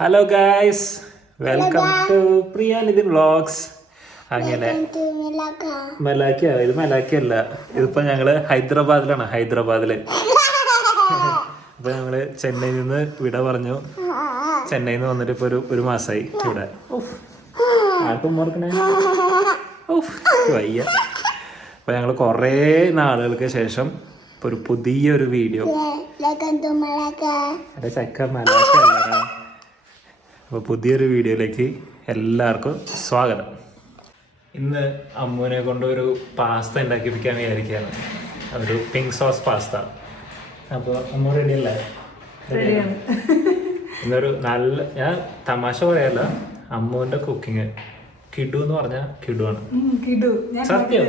Hello guys, welcome to Priyanidhi vlogs. അങ്ങനെ മലാക്കിയ ഇത് മലാക്കിയല്ല, ഇതിപ്പോ ഞങ്ങള് ഹൈദരാബാദിലാണ്. അപ്പൊ ഞങ്ങള് ചെന്നൈയിൽ നിന്ന് വിട പറഞ്ഞു. ചെന്നൈയിൽ നിന്ന് വന്നിട്ട് ഇപ്പൊ ഒരു മാസമായി ഇവിടെ. ആർക്കും ഓർക്കണേ വയ്യ. അപ്പൊ ഞങ്ങള് കൊറേ നാളുകൾക്ക് ശേഷം ഒരു പുതിയൊരു വീഡിയോ. അപ്പോൾ പുതിയൊരു വീഡിയോയിലേക്ക് എല്ലാവർക്കും സ്വാഗതം. ഇന്ന് അമ്മുവിനെ കൊണ്ട് ഒരു പാസ്ത ഉണ്ടാക്കിപ്പിക്കാൻ വിചാരിക്കുകയാണ്. അതൊരു പിങ്ക് സോസ് പാസ്ത. അപ്പോൾ അമ്മു റെഡി അല്ലേ? ഇന്നൊരു നല്ല, ഞാൻ തമാശ പറയല്ല, അമ്മുവിൻ്റെ കുക്കിങ് കിഡു എന്ന് പറഞ്ഞാൽ കിഡുവാണ്. സത്യം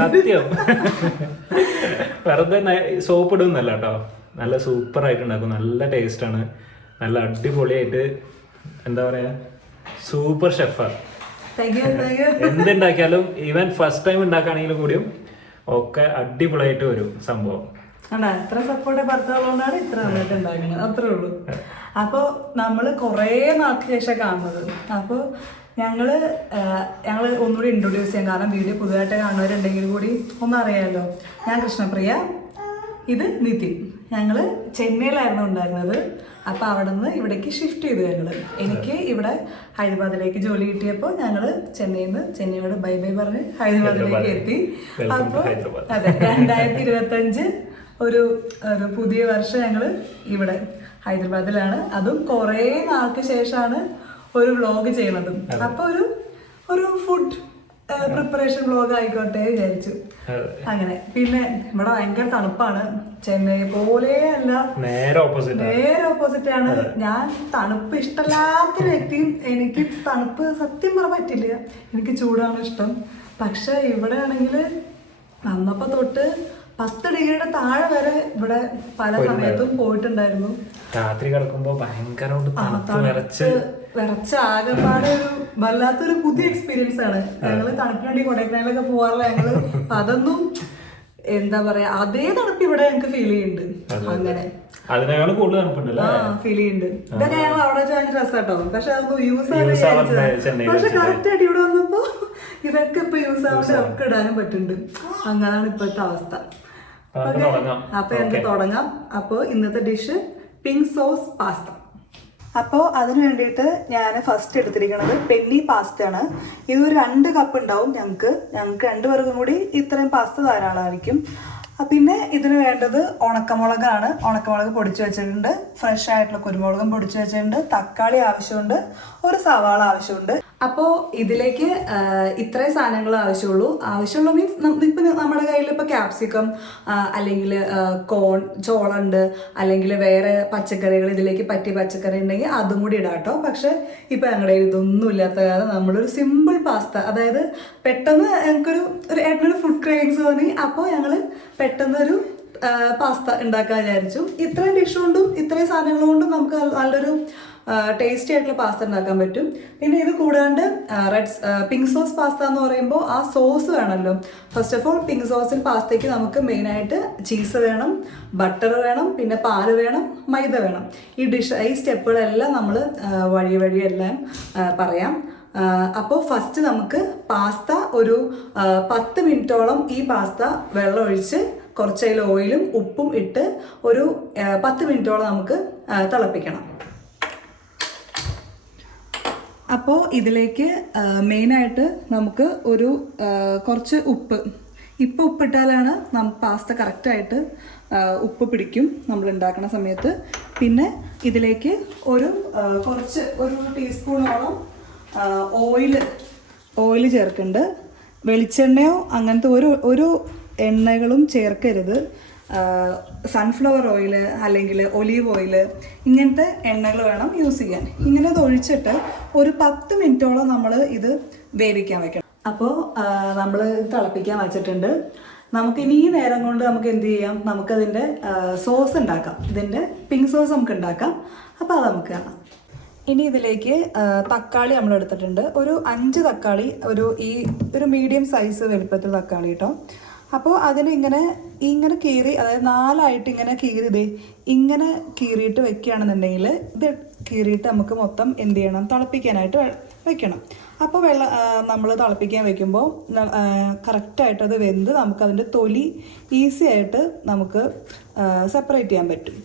സത്യം. വെറുതെ സോപ്പ് ഇടുന്നല്ല കേട്ടോ, നല്ല സൂപ്പറായിട്ട് ഉണ്ടാക്കും. നല്ല ടേസ്റ്റാണ്, നല്ല അടിപൊളിയായിട്ട്. എന്താ പറയാ, സൂപ്പർ ഷെഫാണ്. എന്തുണ്ടാക്കിയാലും ഈവൻ ഫസ്റ്റ് ടൈം ഉണ്ടാക്കുകയാണെങ്കിലും കൂടിയും ഒക്കെ അടിപൊളിയായിട്ട് വരും സംഭവം. എത്ര സപ്പോർട്ട് ഭർത്താവുകൊണ്ടാണ് ഇത്ര നന്നായിട്ട് ഉണ്ടാക്കുന്നത്, അത്രേ ഉള്ളൂ. അപ്പോൾ നമ്മൾ കുറേ നാൾക്ക് ശേഷം കാണുന്നത്. അപ്പോൾ ഞങ്ങള് ഒന്നുകൂടി ഇൻട്രൊഡ്യൂസ് ചെയ്യാം, കാരണം വീഡിയോ പുതുതായിട്ട് കാണുന്നവരുണ്ടെങ്കിൽ കൂടി ഒന്നറിയാമല്ലോ. ഞാൻ കൃഷ്ണപ്രിയ, ഇത് നിതിൻ. ഞങ്ങൾ ചെന്നൈയിലായിരുന്നു ഉണ്ടായിരുന്നത്. അപ്പോൾ അവിടെ നിന്ന് ഇവിടേക്ക് ഷിഫ്റ്റ് ചെയ്തു ഞങ്ങൾ. എനിക്ക് ഇവിടെ ഹൈദരാബാദിലേക്ക് ജോലി കിട്ടിയപ്പോൾ ഞങ്ങൾ ചെന്നൈയോട് ബൈ ബൈ പറഞ്ഞ് ഹൈദരാബാദിലേക്ക് എത്തി. അപ്പോൾ അതെ, 2025 ഒരു പുതിയ വർഷം ഞങ്ങൾ ഇവിടെ ഹൈദരാബാദിലാണ്. അതും കുറേ നാൾക്ക് ശേഷമാണ് ഒരു വ്ളോഗ് ചെയ്യണതും. അപ്പോൾ ഒരു ഫുഡ് പ്രിപ്പറേഷൻ വ്ളോഗ് ആയിക്കോട്ടെ വിചാരിച്ചു. അങ്ങനെ പിന്നെ ഇവിടെ ഭയങ്കര തണുപ്പാണ്. ചെന്നൈ പോലെ അല്ല, നേരെ ഓപ്പോസിറ്റ് ആണ്. ഞാൻ തണുപ്പ് ഇഷ്ടമില്ലാത്തൊരു വ്യക്തിയും. എനിക്ക് തണുപ്പ് സത്യം പറയാൻ പറ്റില്ല, എനിക്ക് ചൂടാണ് ഇഷ്ടം. പക്ഷെ ഇവിടെ ആണെങ്കിൽ വന്നപ്പോ തൊട്ട് 10 ഡിഗ്രിയുടെ താഴെ വരെ ഇവിടെ പല സമയത്തും പോയിട്ടുണ്ടായിരുന്നു. രാത്രി കിടക്കുമ്പോ ഭയങ്കര വിറച്ച ആകെപ്പാടെ ഒരു വല്ലാത്തൊരു പുതിയ എക്സ്പീരിയൻസ് ആണ്. ഞങ്ങള് തണുപ്പിന് വേണ്ടി കൊടൈക്കനാലൊക്കെ പോവാറില്ല ഞങ്ങള്. അതൊന്നും എന്താ പറയാ, അതേ തണുപ്പ് ഇവിടെ ഞങ്ങക്ക് ഫീൽ ചെയ്യുന്നുണ്ട്. അങ്ങനെ ഫീൽ ചെയ്യുന്നുണ്ട്. ഇതൊക്കെ ഞങ്ങൾ അവിടെ വെച്ച് ഭയങ്കര രസാട്ടോ. പക്ഷെ അതൊന്നും യൂസ് ആവാൻ, പക്ഷെ കറക്റ്റ് ആയിട്ട് ഇവിടെ വന്നപ്പോ ഇതൊക്കെ ഇപ്പൊ യൂസ് ആവാൻ ഒക്കെ ഇടാനും പറ്റുന്നുണ്ട്. അങ്ങനെയാണ് ഇപ്പോഴത്തെ അവസ്ഥ. അപ്പൊ എനിക്ക് തുടങ്ങാം. അപ്പൊ ഇന്നത്തെ ഡിഷ് പിങ്ക് സോസ് പാസ്ത. അപ്പോൾ അതിന് വേണ്ടിയിട്ട് ഞാൻ ഫസ്റ്റ് എടുത്തിരിക്കുന്നത് പെന്നി പാസ്തയാണ്. ഇതൊരു 2 കപ്പ് ഉണ്ടാവും. ഞങ്ങൾക്ക് 2 പേർക്കും കൂടി ഇത്രയും പാസ്ത ധാരാളമായിരിക്കും. പിന്നെ ഇതിന് വേണ്ടത് ഉണക്കമുളകാണ്. ഉണക്കമുളക് പൊടിച്ചു വെച്ചിട്ടുണ്ട്, ഫ്രഷ് ആയിട്ടുള്ള കുരുമുളകും പൊടിച്ചു വെച്ചിട്ടുണ്ട്, തക്കാളി ആവശ്യമുണ്ട്, ഒരു സവാള ആവശ്യമുണ്ട്. അപ്പോൾ ഇതിലേക്ക് ഇത്രയും സാധനങ്ങൾ ആവശ്യമുള്ളൂ മീൻസ് ഇപ്പം നമ്മുടെ കയ്യിൽ ഇപ്പോൾ ക്യാപ്സിക്കം അല്ലെങ്കിൽ ചോളുണ്ട്, അല്ലെങ്കിൽ വേറെ പച്ചക്കറികൾ ഇതിലേക്ക് പറ്റിയ പച്ചക്കറി ഉണ്ടെങ്കിൽ അതും കൂടി ഇടാം കേട്ടോ. പക്ഷെ ഇപ്പം ഞങ്ങളുടെ ഇതൊന്നും ഇല്ലാത്ത കാരണം നമ്മളൊരു സിമ്പിൾ പാസ്ത, അതായത് പെട്ടെന്ന് ഞങ്ങൾക്കൊരു ഫുഡ് ക്രേവിങ്സ് തോന്നി. അപ്പോൾ ഞങ്ങൾ പെട്ടെന്നൊരു പാസ്ത ഉണ്ടാക്കാൻ വിചാരിച്ചു. ഇത്രയും ഡിഷ് കൊണ്ടും ഇത്രയും സാധനങ്ങൾ കൊണ്ടും നമുക്ക് നല്ലൊരു ടേസ്റ്റി ആയിട്ടുള്ള പാസ്ത ഉണ്ടാക്കാൻ പറ്റും. പിന്നെ ഇത് കൂടാണ്ട് പിങ്ക് സോസ് പാസ്ത എന്ന് പറയുമ്പോൾ ആ സോസ് വേണമല്ലോ. ഫസ്റ്റ് ഓഫ് ഓൾ പിങ്ക് സോസിൽ പാസ്തയ്ക്ക് നമുക്ക് മെയിനായിട്ട് ചീസ് വേണം, ബട്ടർ വേണം, പിന്നെ പാല് വേണം, മൈദ വേണം. ഈ സ്റ്റെപ്പുകളെല്ലാം നമ്മൾ വഴിയെല്ലാം പറയാം. അപ്പോൾ ഫസ്റ്റ് നമുക്ക് പാസ്ത ഒരു 10 മിനിറ്റോളം ഈ പാസ്ത വെള്ളം ഒഴിച്ച് കുറച്ചതിൽ ഓയിലും ഉപ്പും ഇട്ട് ഒരു 10 മിനിറ്റോളം നമുക്ക് തിളപ്പിക്കണം. അപ്പോൾ ഇതിലേക്ക് മെയിനായിട്ട് നമുക്ക് കുറച്ച് ഉപ്പിട്ടാലാണ് നമുക്ക് പാസ്ത കറക്റ്റായിട്ട് ഉപ്പ് പിടിക്കും നമ്മൾ ഉണ്ടാക്കുന്ന സമയത്ത്. പിന്നെ ഇതിലേക്ക് ഒരു ടീസ്പൂണോളം ഓയിൽ ചേർക്കുന്നുണ്ട്. വെളിച്ചെണ്ണയോ അങ്ങനത്തെ ഒരു എണ്ണകളും ചേർക്കരുത്. സൺഫ്ലവർ ഓയിൽ അല്ലെങ്കിൽ ഒലീവ് ഓയിൽ, ഇങ്ങനത്തെ എണ്ണകൾ വേണം യൂസ് ചെയ്യാൻ. ഇങ്ങനെ അത് ഒഴിച്ചിട്ട് ഒരു 10 മിനിറ്റോളം നമ്മൾ ഇത് വേവിക്കാൻ വെക്കണം. അപ്പോൾ നമ്മൾ തിളപ്പിക്കാൻ വെച്ചിട്ടുണ്ട്. നമുക്കിനി ഈ നേരം കൊണ്ട് നമുക്ക് എന്ത് ചെയ്യാം, നമുക്കതിൻ്റെ സോസ് ഉണ്ടാക്കാം. ഇതിൻ്റെ പിങ്ക് സോസ് നമുക്ക് ഉണ്ടാക്കാം. അപ്പോൾ അത് നമുക്ക് കാണാം. ഇനി ഇതിലേക്ക് തക്കാളി നമ്മൾ എടുത്തിട്ടുണ്ട്. ഒരു 5 തക്കാളി, ഒരു മീഡിയം സൈസ് വലുപ്പത്തിൽ തക്കാളി കേട്ടോ. അപ്പോൾ അതിന് ഇങ്ങനെ കീറി, അതായത് 4 ആയിട്ട് ഇങ്ങനെ കീറിയിട്ട് വെക്കുകയാണെന്നുണ്ടെങ്കിൽ ഇത് കീറിയിട്ട് നമുക്ക് മൊത്തം എന്ത് ചെയ്യണം, തിളപ്പിക്കാനായിട്ട് വെക്കണം. അപ്പോൾ നമ്മൾ തിളപ്പിക്കാൻ വെക്കുമ്പോൾ കറക്റ്റായിട്ട് അത് വെന്ത് നമുക്കതിൻ്റെ തൊലി ഈസി ആയിട്ട് നമുക്ക് സെപ്പറേറ്റ് ചെയ്യാൻ പറ്റും.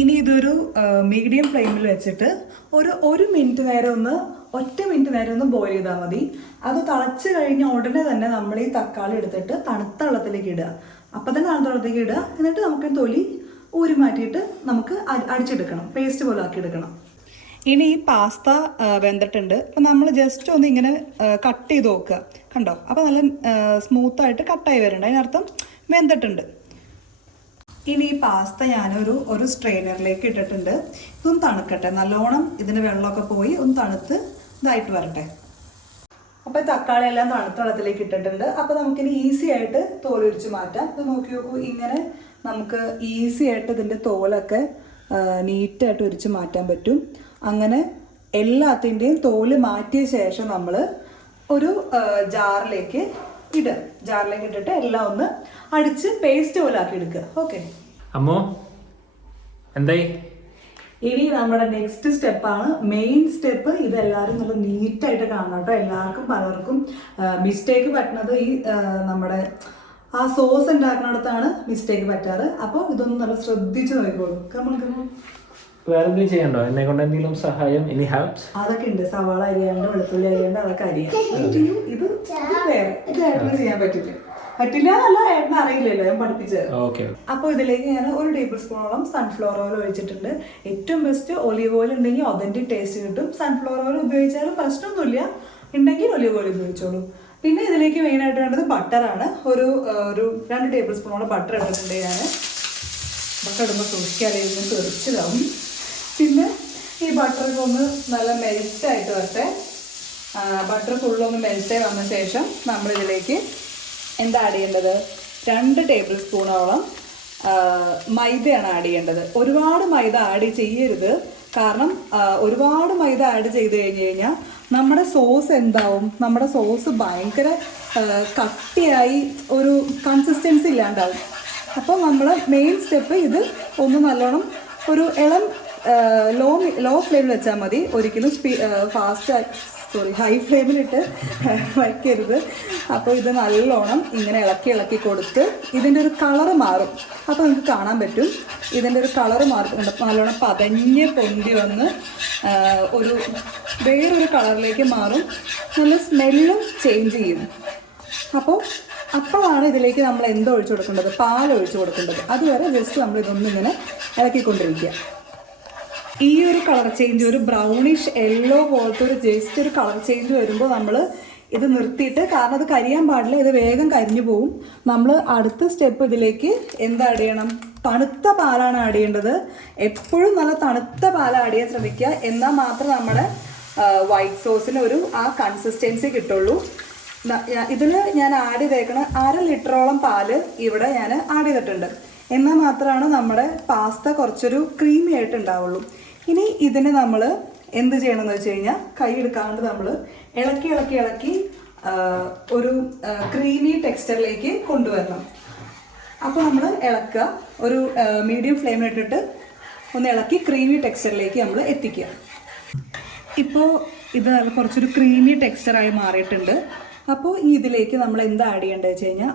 ഇനി ഇതൊരു മീഡിയം ഫ്ലെയിമിൽ വെച്ചിട്ട് ഒരു മിനിറ്റ് നേരം ഒറ്റ മിനിറ്റ് നേരം ഒന്ന് ബോയിൽ ചെയ്താൽ മതി. അത് തിളച്ച് കഴിഞ്ഞ ഉടനെ തന്നെ നമ്മൾ ഈ തക്കാളി എടുത്തിട്ട് തണുത്ത വെള്ളത്തിലേക്ക് ഇടുക. അപ്പം തന്നെ തണുത്ത വെള്ളത്തിലേക്ക് ഇടുക. എന്നിട്ട് നമുക്ക് തൊലി ഊരി മാറ്റിയിട്ട് നമുക്ക് അടിച്ചെടുക്കണം, പേസ്റ്റ് പോലെ ആക്കിയെടുക്കണം. ഇനി ഈ പാസ്ത വെന്തിട്ടുണ്ട്. അപ്പം നമ്മൾ ജസ്റ്റ് ഒന്ന് ഇങ്ങനെ കട്ട് ചെയ്ത് നോക്കുക, കണ്ടോ? അപ്പോൾ നല്ല സ്മൂത്തായിട്ട് കട്ടായി വരുന്നുണ്ട്, അതിനർത്ഥം വെന്തിട്ടുണ്ട്. ഇനി ഈ പാസ്ത ഞാനൊരു സ്ട്രെയിനറിലേക്ക് ഇട്ടിട്ടുണ്ട്. ഇതൊന്ന് തണുക്കട്ടെ, നല്ലോണം ഇതിൻ്റെ വെള്ളമൊക്കെ പോയി ഒന്ന് തണുത്ത് ഇതായിട്ട് വരട്ടെ. അപ്പോൾ തക്കാളി എല്ലാം തണുത്ത വെള്ളത്തിലേക്ക് ഇട്ടിട്ടുണ്ട്. അപ്പോൾ നമുക്കിനി ഈസി ആയിട്ട് തോലൊരിച്ച് മാറ്റാം. ഇത് നോക്കി നോക്കൂ, ഇങ്ങനെ നമുക്ക് ഈസി ആയിട്ട് ഇതിൻ്റെ തോലൊക്കെ നീറ്റായിട്ട് ഒരിച്ച് മാറ്റാൻ പറ്റും. അങ്ങനെ എല്ലാത്തിൻ്റെയും തോല് മാറ്റിയ ശേഷം നമ്മൾ ഒരു ജാറിലേക്ക് ഇട്ടിട്ട് എല്ലാം ഒന്ന് അടിച്ച് പേസ്റ്റ് പോലെ ആക്കി എടുക്കുക. ഓക്കെ അമ്മോ, എന്തായി? ഇനി നമ്മുടെ നെക്സ്റ്റ് സ്റ്റെപ്പാണ് മെയിൻ സ്റ്റെപ്പ്. ഇതെല്ലാവരും നല്ല നീറ്റായിട്ട് കാണണം കേട്ടോ. എല്ലാവർക്കും പലർക്കും മിസ്റ്റേക്ക് പറ്റുന്നത് ഈ നമ്മുടെ ആ സോസ് ഉണ്ടാക്കുന്നിടത്താണ് മിസ്റ്റേക്ക് പറ്റാറ്. അപ്പോൾ ഇതൊന്നും നല്ല ശ്രദ്ധിച്ച് നോക്കിക്കോളൂ. വേറെ എന്തെങ്കിലും ചെയ്യണ്ടോ? എന്നെ കൊണ്ട് എന്തെങ്കിലും സഹായം? അതൊക്കെ ഉണ്ട്. സവാള അരിയാണ്ട്, വെളുത്തുള്ളി അരിയാണ്ട്, അതൊക്കെ അരിയാം. ഇത് വേറെ ഏട്ടന് ചെയ്യാൻ പറ്റില്ല എന്നല്ല, ഏട്ടന് അറിയില്ലല്ലോ, ഞാൻ പഠിപ്പിച്ചത്. അപ്പോൾ ഇതിലേക്ക് ഞാൻ 1 ടേബിൾ സ്പൂണോളം സൺഫ്ലവർ ഓയിൽ ഒഴിച്ചിട്ടുണ്ട്. ഏറ്റവും ബെസ്റ്റ് ഒലീവ് ഓയിൽ ഉണ്ടെങ്കിൽ ഒതന്റിക് ടേസ്റ്റ് കിട്ടും. സൺഫ്ലവർ ഓയിൽ ഉപയോഗിച്ചാലും പ്രശ്നമൊന്നുമില്ല, ഉണ്ടെങ്കിൽ ഒലീവ് ഓയിൽ ഉപയോഗിച്ചോളൂ. പിന്നെ ഇതിലേക്ക് മെയിനായിട്ട് വേണ്ടത് ബട്ടറാണ്. ഒരു 2 ടേബിൾ സ്പൂണോളം ബട്ടർ ഇട്ടിട്ടുണ്ട് ഞാൻ. ബട്ടർ ഇടുമ്പോൾ സൂക്ഷിക്കാതെ ഒന്നും തെറിച്ചതാവും. പിന്നെ ഈ ബട്ടറൊക്കെ ഒന്ന് നല്ല മെൽറ്റായിട്ട് വരട്ടെ. ബട്ടർ ഫുള്ളൊന്ന് മെൽറ്റായി വന്ന ശേഷം നമ്മളിതിലേക്ക് എന്താ ആഡ് ചെയ്യേണ്ടത്? 2 ടേബിൾ സ്പൂണോളം മൈദയാണ് ആഡ് ചെയ്യേണ്ടത്. ഒരുപാട് മൈദ ആഡ് ചെയ്യരുത്, കാരണം ഒരുപാട് മൈദ ആഡ് ചെയ്ത് കഴിഞ്ഞാൽ നമ്മുടെ സോസ് എന്താവും? നമ്മുടെ സോസ് ഭയങ്കര കട്ടിയായി ഒരു കൺസിസ്റ്റൻസി ഇല്ലാണ്ടാവും. അപ്പോൾ നമ്മൾ മെയിൻ സ്റ്റെപ്പ് ഇത് ഒന്ന് നല്ലോണം ഒരു ഇളം ലോ ഫ്ലെയിമിൽ വെച്ചാൽ മതി. ഒരിക്കലും ഹൈ ഫ്ലെയിമിലിട്ട് വയ്ക്കരുത്. അപ്പോൾ ഇത് നല്ലോണം ഇങ്ങനെ ഇളക്കി കൊടുത്ത് ഇതിൻ്റെ ഒരു കളറ് മാറും. അപ്പോൾ നമുക്ക് കാണാൻ പറ്റും ഇതിൻ്റെ ഒരു കളറ് മാറും. നല്ലോണം പതഞ്ഞ് പൊന്തി വന്ന് വേറൊരു കളറിലേക്ക് മാറും. നല്ല സ്മെല്ലും ചേഞ്ച് ചെയ്യും. അപ്പോഴാണ് ഇതിലേക്ക് നമ്മൾ എന്താ ഒഴിച്ചു കൊടുക്കേണ്ടത്? പാൽ ഒഴിച്ചു കൊടുക്കേണ്ടത്. അതുവരെ ജസ്റ്റ് നമ്മൾ ഇതൊന്നിങ്ങനെ ഇളക്കിക്കൊണ്ടിരിക്കുക. ഈ ഒരു കളർ ചേഞ്ച്, ഒരു ബ്രൗണിഷ് യെല്ലോ പോലത്തെ ജസ്റ്റ് ഒരു കളർ ചേഞ്ച് വരുമ്പോൾ നമ്മൾ ഇത് നിർത്തിയിട്ട്, കാരണം അത് കരിയാൻ പാടില്ല, ഇത് വേഗം കരിഞ്ഞു പോവും. നമ്മൾ അടുത്ത സ്റ്റെപ്പ് ഇതിലേക്ക് എന്താ ആഡ് ചെയ്യണം? തണുത്ത പാലാണ് ആഡ് ചെയ്യേണ്ടത്. എപ്പോഴും നല്ല തണുത്ത പാൽ ആഡ് ചെയ്യാൻ ശ്രമിക്കുക. എന്നാൽ മാത്രമേ നമ്മുടെ വൈറ്റ് സോസിന് ആ കൺസിസ്റ്റൻസി കിട്ടുള്ളൂ. ഇതിൽ ഞാൻ ആഡ് ചെയ്തേക്കണ 1/2 ലിറ്ററോളം പാല് ഇവിടെ ഞാൻ ആഡ് ചെയ്തിട്ടുണ്ട്. എന്നാൽ മാത്രമാണ് നമ്മുടെ പാസ്ത കുറച്ചൊരു ക്രീമി ആയിട്ട് ഉണ്ടാവുള്ളൂ. ഇനി ഇതിനെ നമ്മൾ എന്ത് ചെയ്യണമെന്ന് വെച്ച് കഴിഞ്ഞാൽ, കൈ എടുക്കാണ്ട് നമ്മൾ ഇളക്കി ഒരു ക്രീമി ടെക്സ്ചറിലേക്ക് കൊണ്ടുവരണം. അപ്പോൾ നമ്മൾ ഇളക്കുക, ഒരു മീഡിയം ഫ്ലെയിമിലിട്ടിട്ട് ഒന്ന് ഇളക്കി ക്രീമി ടെക്സ്ചറിലേക്ക് നമ്മൾ എത്തിക്കുക. ഇപ്പോൾ ഇത് കുറച്ചൊരു ക്രീമി ടെക്സ്ചറായി മാറിയിട്ടുണ്ട്. അപ്പോൾ ഇതിലേക്ക് നമ്മൾ എന്താ ആഡ് ചെയ്യേണ്ടത് വെച്ച് കഴിഞ്ഞാൽ,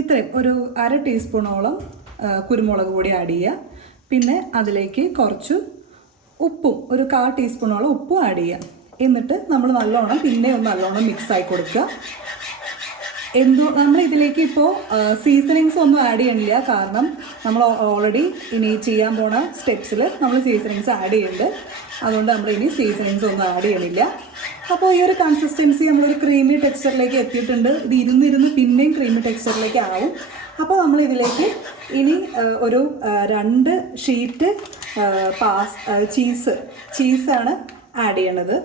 ഇത്രയും ഒരു 1/2 ടീസ്പൂണോളം കുരുമുളക് പൊടി ആഡ് ചെയ്യുക. പിന്നെ അതിലേക്ക് കുറച്ച് ഉപ്പും, ഒരു 1/4 ടീസ്പൂണോളം ഉപ്പും ആഡ് ചെയ്യുക. എന്നിട്ട് നമ്മൾ നല്ലോണം മിക്സ് ആയി കൊടുക്കുക. നമ്മൾ ഇതിലേക്ക് ഇപ്പോൾ സീസണിങ്സ് ഒന്നും ആഡ് ചെയ്യണില്ല, കാരണം നമ്മൾ ഓൾറെഡി ഇനി ചെയ്യാൻ പോണ സ്റ്റെപ്സിൽ നമ്മൾ സീസണിങ്സ് ആഡ് ചെയ്യുന്നുണ്ട്. അതുകൊണ്ട് നമ്മൾ ഇനി സീസണിങ്സ് ഒന്നും ആഡ് ചെയ്യണില്ല. അപ്പോൾ ഈ ഒരു കൺസിസ്റ്റൻസി നമ്മളൊരു ക്രീമി ടെക്സ്ചറിലേക്ക് എത്തിയിട്ടുണ്ട്. ഇത് ഇരുന്ന് പിന്നെയും ക്രീമി ടെക്സ്ചറിലേക്ക് ആവും. അപ്പോൾ നമ്മൾ ഇതിലേക്ക് ഇനി ഒരു 2 ഷീറ്റ് ചീസാണ് ആഡ് ചെയ്യണത്.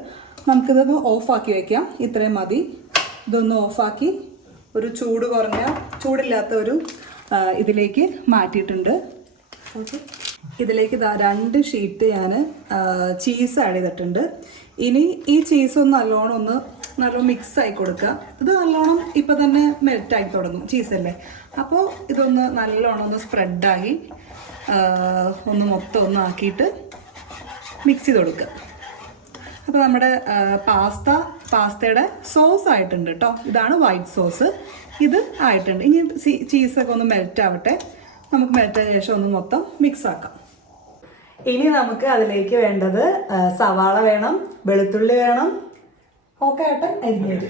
നമുക്കിതൊന്ന് ഓഫാക്കി വയ്ക്കാം. ഇത്രയും മതി. ഇതൊന്ന് ഓഫാക്കി ഒരു ചൂടില്ലാത്ത ഒരു ഇതിലേക്ക് മാറ്റിയിട്ടുണ്ട്. ഓക്കെ, ഇതിലേക്ക് 2 ഷീറ്റ് ഞാൻ ചീസ് ആഡ് ചെയ്തിട്ടുണ്ട്. ഇനി ഈ ചീസ് ഒന്ന് നല്ലോണം മിക്സ് ആയി കൊടുക്കുക. ഇത് നല്ലോണം ഇപ്പം തന്നെ മെൽറ്റായി തുടങ്ങും, ചീസല്ലേ. അപ്പോൾ ഇതൊന്ന് നല്ലോണം ഒന്ന് സ്പ്രെഡായി മൊത്തം ആക്കിയിട്ട് മിക്സ് ചെയ്ത് കൊടുക്കുക. അപ്പോൾ നമ്മുടെ പാസ്തയുടെ സോസ് ആയിട്ടുണ്ട് കേട്ടോ. ഇതാണ് വൈറ്റ് സോസ്, ഇത് ആയിട്ടുണ്ട്. ഇനി ചീസൊക്കെ ഒന്ന് മെൽറ്റ് ആവട്ടെ. നമുക്ക് മെൽറ്റ് ആയ ശേഷം ഒന്ന് മൊത്തം മിക്സ് ആക്കാം. ഇനി നമുക്ക് അതിലേക്ക് വേണ്ടത് സവാള വേണം, വെളുത്തുള്ളി വേണം. ഓക്കെ ഏട്ടൻ അരിഞ്ഞത്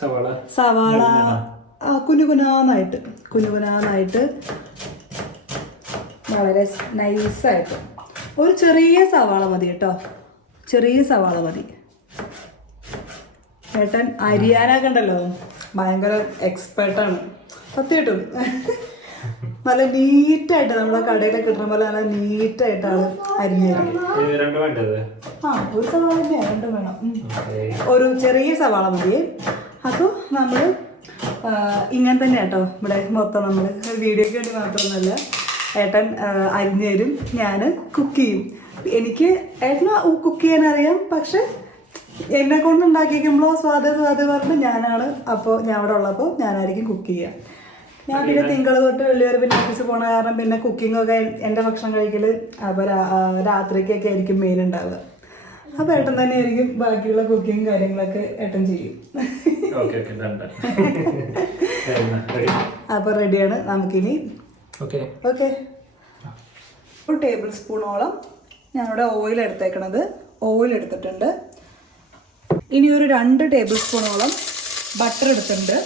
സവാള കുനുകുനാന്നായിട്ട് വളരെ നൈസായിട്ട് ഒരു ചെറിയ സവാള മതി കേട്ടോ, ചെറിയ സവാള മതി. ഏട്ടൻ അരിയാനൊക്കെ ഉണ്ടല്ലോ ഭയങ്കര എക്സ്പേർട്ടാണ് സത്യമായിട്ടും. നല്ല നീറ്റായിട്ട് നമ്മളെ കടയിലൊക്കെ കിട്ടുന്ന പോലെ നല്ല നീറ്റായിട്ടാണ് അരിഞ്ഞു തരുന്നത്. ഒരു സവാള തന്നെയാണ്, രണ്ടും വേണം. ഒരു ചെറിയ സവാള മതി. അപ്പോൾ നമ്മൾ ഇങ്ങനെ തന്നെ കേട്ടോ ഇവിടെ മൊത്തം നമ്മൾ വീഡിയോയ്ക്ക് വേണ്ടി മാത്രമൊന്നുമല്ല, ഏട്ടൻ അരിഞ്ഞു തരും, ഞാൻ കുക്ക് ചെയ്യും. എനിക്ക് ഏട്ടന് കുക്ക് ചെയ്യാൻ അറിയാം, പക്ഷെ എന്നെ കൊണ്ട് ഉണ്ടാക്കിക്കുമ്പോൾ സ്വാദ് പറഞ്ഞ് ഞാനാണ്. അപ്പോൾ ഞാൻ അവിടെ ഉള്ളപ്പോൾ ഞാനായിരിക്കും കുക്ക് ചെയ്യുക. ഞാൻ പിന്നെ തിങ്കൾ തൊട്ട് വെള്ളി വരെ പിന്നെ ഓഫീസിൽ പോണ കാരണം പിന്നെ കുക്കിങ്ങൊക്കെ എൻ്റെ ഭക്ഷണം കഴിക്കൽ അപ്പോൾ രാത്രിക്കൊക്കെ ആയിരിക്കും മെയിൻ ഉണ്ടാവുക. അപ്പോൾ ഏട്ടൻ തന്നെ ആയിരിക്കും ബാക്കിയുള്ള കുക്കിങ് കാര്യങ്ങളൊക്കെ ഏട്ടൻ ചെയ്യും. അപ്പോൾ റെഡിയാണ്. നമുക്കിനി ഓക്കെ ഒരു ടേബിൾ സ്പൂണോളം ഞാനിവിടെ ഓയിൽ എടുത്തേക്കണത്, ഓയിൽ എടുത്തിട്ടുണ്ട്. ഇനി ഒരു 2 ടേബിൾ സ്പൂണോളം ബട്ടർ എടുത്തിട്ടുണ്ട്.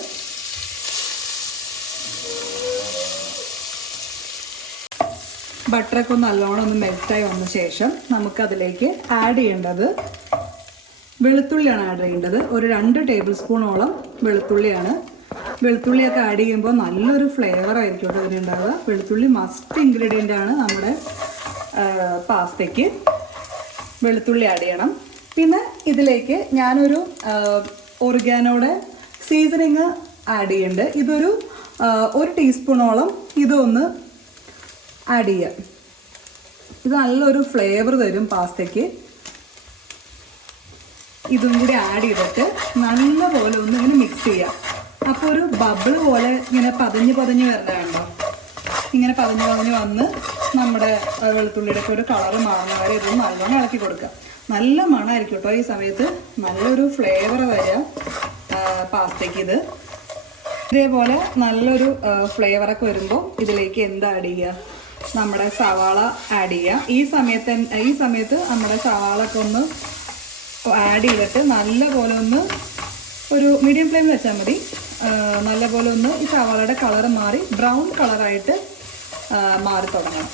ബട്ടറൊക്കെ ഒന്ന് നല്ലോണം ഒന്ന് മെൽറ്റായി വന്ന ശേഷം നമുക്കതിലേക്ക് ആഡ് ചെയ്യേണ്ടത് വെളുത്തുള്ളിയാണ് ആഡ് ചെയ്യേണ്ടത്. ഒരു 2 ടേബിൾ സ്പൂണോളം വെളുത്തുള്ളിയാണ്. വെളുത്തുള്ളിയൊക്കെ ആഡ് ചെയ്യുമ്പോൾ നല്ലൊരു ഫ്ലേവർ ആയിരിക്കും കേട്ടോ ഇതിനുണ്ടാവുക. വെളുത്തുള്ളി മസ്റ്റ് ഇൻഗ്രീഡിയൻ്റ് ആണ് നമ്മുടെ പാസ്തയ്ക്ക്. വെളുത്തുള്ളി ആഡ് ചെയ്യണം. പിന്നെ ഇതിലേക്ക് ഞാനൊരു ഒറിഗാനോയുടെ സീസണിങ് ആഡ് ചെയ്യുന്നുണ്ട്. ഇതൊരു 1 ടീസ്പൂണോളം ഇതൊന്ന് ആഡ് ചെയ്യുക. ഇത് നല്ലൊരു ഫ്ലേവർ തരും പാസ്തയ്ക്ക്. ഇതും കൂടി ആഡ് ചെയ്തിട്ട് നല്ലപോലെ ഒന്ന് ഇങ്ങനെ മിക്സ് ചെയ്യുക. അപ്പോൾ ഒരു ബബിൾ പോലെ ഇങ്ങനെ പതഞ്ഞ് വരണുണ്ടോ, ഇങ്ങനെ പതഞ്ഞ് വന്ന് നമ്മുടെ വെളുത്തുള്ളിയുടെ ഒക്കെ ഒരു കളറ് മാറുന്ന വരെ ഇതൊന്ന് നല്ലോണം ഇളക്കി കൊടുക്കുക. നല്ല മണമായിരിക്കും കേട്ടോ ഈ സമയത്ത്, നല്ലൊരു ഫ്ലേവർ വരിക പാസ്തയ്ക്ക്. ഇതേപോലെ നല്ലൊരു ഫ്ലേവറൊക്കെ വരുമ്പോൾ ഇതിലേക്ക് എന്ത് ആഡ് ചെയ്യുക, നമ്മുടെ സവാള ആഡ് ചെയ്യുക. ഈ സമയത്ത് നമ്മുടെ സവാളൊക്കെ ഒന്ന് ആഡ് ചെയ്തിട്ട് നല്ലപോലെ ഒന്ന് ഒരു മീഡിയം ഫ്ലെയിമിൽ വെച്ചാൽ മതി. നല്ലപോലെ ഒന്ന് ഈ സവാളയുടെ കളർ മാറി ബ്രൗൺ കളറായിട്ട് മാറി തുടങ്ങണം.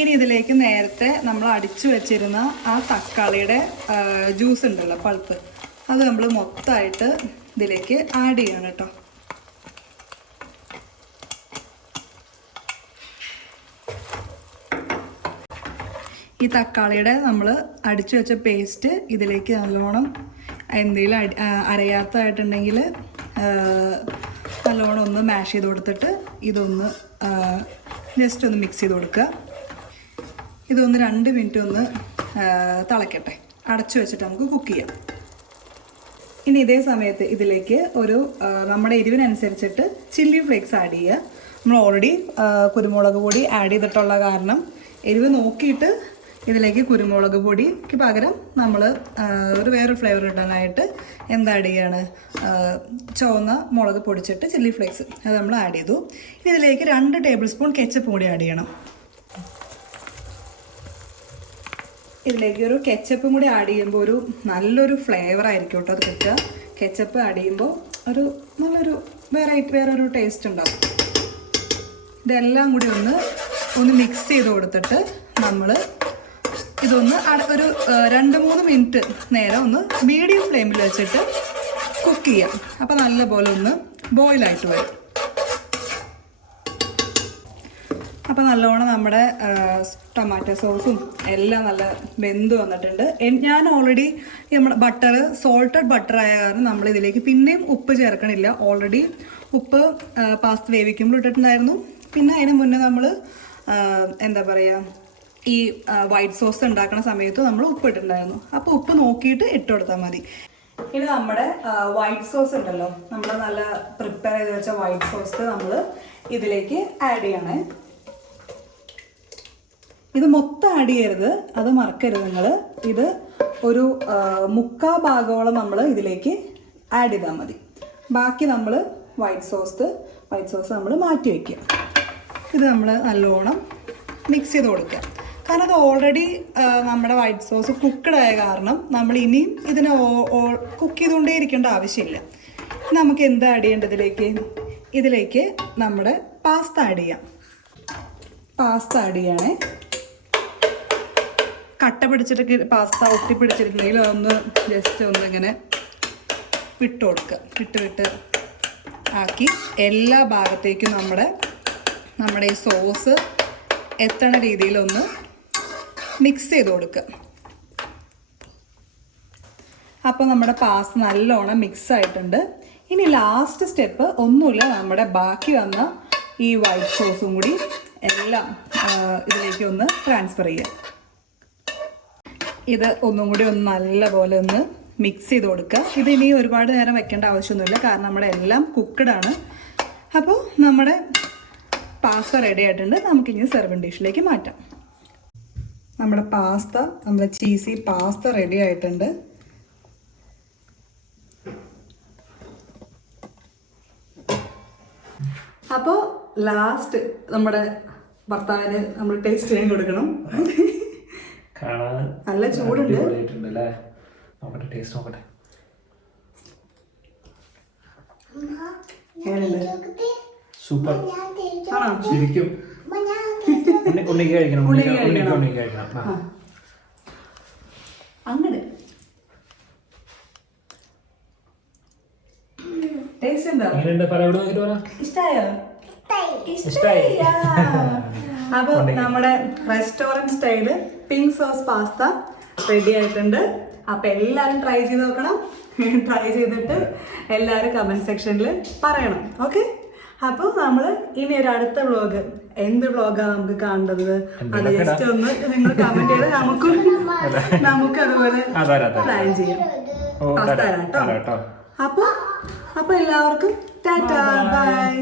ഇനി ഇതിലേക്ക് നേരത്തെ നമ്മൾ അടിച്ചു വെച്ചിരുന്ന ആ തക്കാളിയുടെ ജ്യൂസ് ഉണ്ടല്ലോ, പൾപ്പ്, അത് നമ്മൾ മൊത്തമായിട്ട് ഇതിലേക്ക് ആഡ് ചെയ്യണം കേട്ടോ. ഈ തക്കാളിയുടെ നമ്മൾ അടിച്ചു വെച്ച പേസ്റ്റ് ഇതിലേക്ക് നല്ലോണം എന്തെങ്കിലും അരയാത്തതായിട്ടുണ്ടെങ്കിൽ നല്ലോണം ഒന്ന് മാഷ് ചെയ്ത് കൊടുത്തിട്ട് ഇതൊന്ന് ജസ്റ്റ് ഒന്ന് മിക്സ് ചെയ്ത് കൊടുക്കുക. ഇതൊന്ന് 2 മിനിറ്റ് ഒന്ന് തിളക്കട്ടെ, അടച്ചു വെച്ചിട്ട് നമുക്ക് കുക്ക് ചെയ്യാം. ഇനി ഇതേ സമയത്ത് ഇതിലേക്ക് ഒരു നമ്മുടെ എരിവിനനുസരിച്ചിട്ട് ചില്ലി ഫ്ലേക്സ് ആഡ് ചെയ്യുക. നമ്മൾ ഓൾറെഡി കുരുമുളക് പൊടി ആഡ് ചെയ്തിട്ടുള്ള കാരണം എരിവ് നോക്കിയിട്ട് ഇതിലേക്ക് കുരുമുളക് പൊടിക്ക് പകരം നമ്മൾ വേറൊരു ഫ്ലേവർ ഇടാനായിട്ട് എന്താ ആഡ് ചെയ്യാണ്, ചുവന്ന മുളക് പൊടിച്ചിട്ട് ചില്ലി ഫ്ലേക്സ് അത് നമ്മൾ ആഡ് ചെയ്തു. ഇനി ഇതിലേക്ക് 2 ടേബിൾ സ്പൂൺ കെച്ചപ്പ് കൂടി ആഡ് ചെയ്യണം. ഇതിലേക്ക് ഒരു കെച്ചപ്പും കൂടി ആഡ് ചെയ്യുമ്പോൾ ഒരു നല്ലൊരു ഫ്ലേവർ ആയിരിക്കും കേട്ടോ അത് കിട്ടുക. കെച്ചപ്പ് ആഡ് ചെയ്യുമ്പോൾ നല്ലൊരു വേറൊരു ടേസ്റ്റ് ഉണ്ടാവും. ഇതെല്ലാം കൂടി ഒന്ന് മിക്സ് ചെയ്ത് കൊടുത്തിട്ട് നമ്മൾ ഇതൊന്ന് ഒരു 2-3 മിനിറ്റ് നേരം ഒന്ന് മീഡിയം ഫ്ലെയിമിൽ വെച്ചിട്ട് കുക്ക് ചെയ്യാം. അപ്പോൾ നല്ലപോലെ ഒന്ന് ബോയിലായിട്ട് വരും. അപ്പോൾ നല്ലോണം നമ്മുടെ ടൊമാറ്റോ സോസും എല്ലാം നല്ല വെന്ത് വന്നിട്ടുണ്ട്. ഞാൻ ഓൾറെഡി നമ്മുടെ സോൾട്ടഡ് ബട്ടർ ആയ കാരണം നമ്മൾ ഇതിലേക്ക് പിന്നെയും ഉപ്പ് ചേർക്കണില്ല. ഓൾറെഡി ഉപ്പ് പാസ്ത വേവിക്കുമ്പോൾ ഇട്ടിട്ടുണ്ടായിരുന്നു. പിന്നെ അതിന് മുന്നേ നമ്മൾ എന്താ പറയുക, ഈ വൈറ്റ് സോസ് ഉണ്ടാക്കുന്ന സമയത്ത് നമ്മൾ ഉപ്പ് ഇട്ടിട്ടുണ്ടായിരുന്നു. അപ്പോൾ ഉപ്പ് നോക്കിയിട്ട് ഇട്ട് കൊടുത്താൽ മതി. ഇനി നമ്മുടെ വൈറ്റ് സോസ് ഉണ്ടല്ലോ, നമ്മൾ നല്ല പ്രിപ്പയർ ചെയ്ത് വെച്ച വൈറ്റ് സോസ് നമ്മൾ ഇതിലേക്ക് ആഡ് ചെയ്യണേ. ഇത് മൊത്തം ആഡ് ചെയ്യരുത്, അത് മറക്കരുത് നിങ്ങൾ. ഇത് ഒരു 3/4 ഭാഗത്തോളം നമ്മൾ ഇതിലേക്ക് ആഡ് ചെയ്താൽ മതി. ബാക്കി നമ്മൾ വൈറ്റ് സോസ് നമ്മൾ മാറ്റി വയ്ക്കുക. ഇത് നമ്മൾ നല്ലോണം മിക്സ് ചെയ്ത് കൊടുക്കുക. കാരണം അത് ഓൾറെഡി നമ്മുടെ വൈറ്റ് സോസ് കുക്ക്ഡ് ആയ കാരണം നമ്മൾ ഇനിയും ഇതിനെ കുക്ക് ചെയ്തുകൊണ്ടേ ഇരിക്കേണ്ട ആവശ്യമില്ല. നമുക്ക് എന്താ ആഡ് ചെയ്യേണ്ടത് ഇതിലേക്ക് നമ്മുടെ പാസ്ത ആഡ് ചെയ്യാം. പാസ്ത ആഡ് ചെയ്യണേ. കട്ട പിടിച്ചിട്ട് പാസ്ത ഒട്ടി പിടിച്ചിട്ടുണ്ടെങ്കിൽ ഒന്ന് ജസ്റ്റ് ഒന്ന് ഇങ്ങനെ വിട്ട് കൊടുക്കുക. വിട്ട് ആക്കി എല്ലാ ഭാഗത്തേക്കും നമ്മുടെ ഈ സോസ് എത്തണ രീതിയിലൊന്ന് മിക്സ് ചെയ്ത് കൊടുക്കുക. അപ്പോൾ നമ്മുടെ പാസ്ത നല്ലോണം മിക്സ് ആയിട്ടുണ്ട്. ഇനി ലാസ്റ്റ് സ്റ്റെപ്പ് ഒന്നുമില്ല, നമ്മുടെ ബാക്കി വന്ന ഈ വൈറ്റ് സോസും കൂടി എല്ലാം ഇതിലേക്ക് ഒന്ന് ട്രാൻസ്ഫർ ചെയ്യുക. ഇത് ഒന്നും കൂടി ഒന്ന് നല്ലപോലെ ഒന്ന് മിക്സ് ചെയ്ത് കൊടുക്കുക. ഇത് ഇനി ഒരുപാട് നേരം വെക്കേണ്ട ആവശ്യമൊന്നുമില്ല, കാരണം നമ്മുടെ എല്ലാം കുക്ക്ഡാണ്. അപ്പോൾ നമ്മുടെ പാസ്ത റെഡി ആയിട്ടുണ്ട്. നമുക്കിനി സെർവിങ് ഡിഷിലേക്ക് മാറ്റാം. നമ്മുടെ ചീസി പാസ്ത റെഡി ആയിട്ടുണ്ട്. അപ്പോൾ ലാസ്റ്റ് നമ്മുടെ ഭർത്താവിന് നമ്മൾ ടേസ്റ്റ് ചെയ്യാൻ കൊടുക്കണം. നല്ല ചൂടുണ്ട്. സൂപ്പർ ശരിക്കും. അങ്ങനെ ടേസ്റ്റ് ഉണ്ടോ? ഇഷ്ടായോ? അപ്പൊ നമ്മുടെ restaurant style pink sauce pasta ready ആയിട്ടുണ്ട്. അപ്പൊ എല്ലാരും ട്രൈ ചെയ്ത് നോക്കണം. ട്രൈ ചെയ്തിട്ട് എല്ലാരും കമന്റ് സെക്ഷനിൽ പറയണം. ഓക്കെ, അപ്പോൾ നമ്മൾ ഇനി ഒരു അടുത്ത വ്ളോഗ്, എന്ത് വ്ളോഗാണ് നമുക്ക് കാണേണ്ടത് അത് ജസ്റ്റ് ഒന്ന് നിങ്ങൾ കമന്റ് ചെയ്ത് നമുക്ക് അതുപോലെ പ്ലാൻ ചെയ്യാം. പാസ്ത തരാം കേട്ടോ. അപ്പൊ എല്ലാവർക്കും ടാറ്റാ, ബൈ.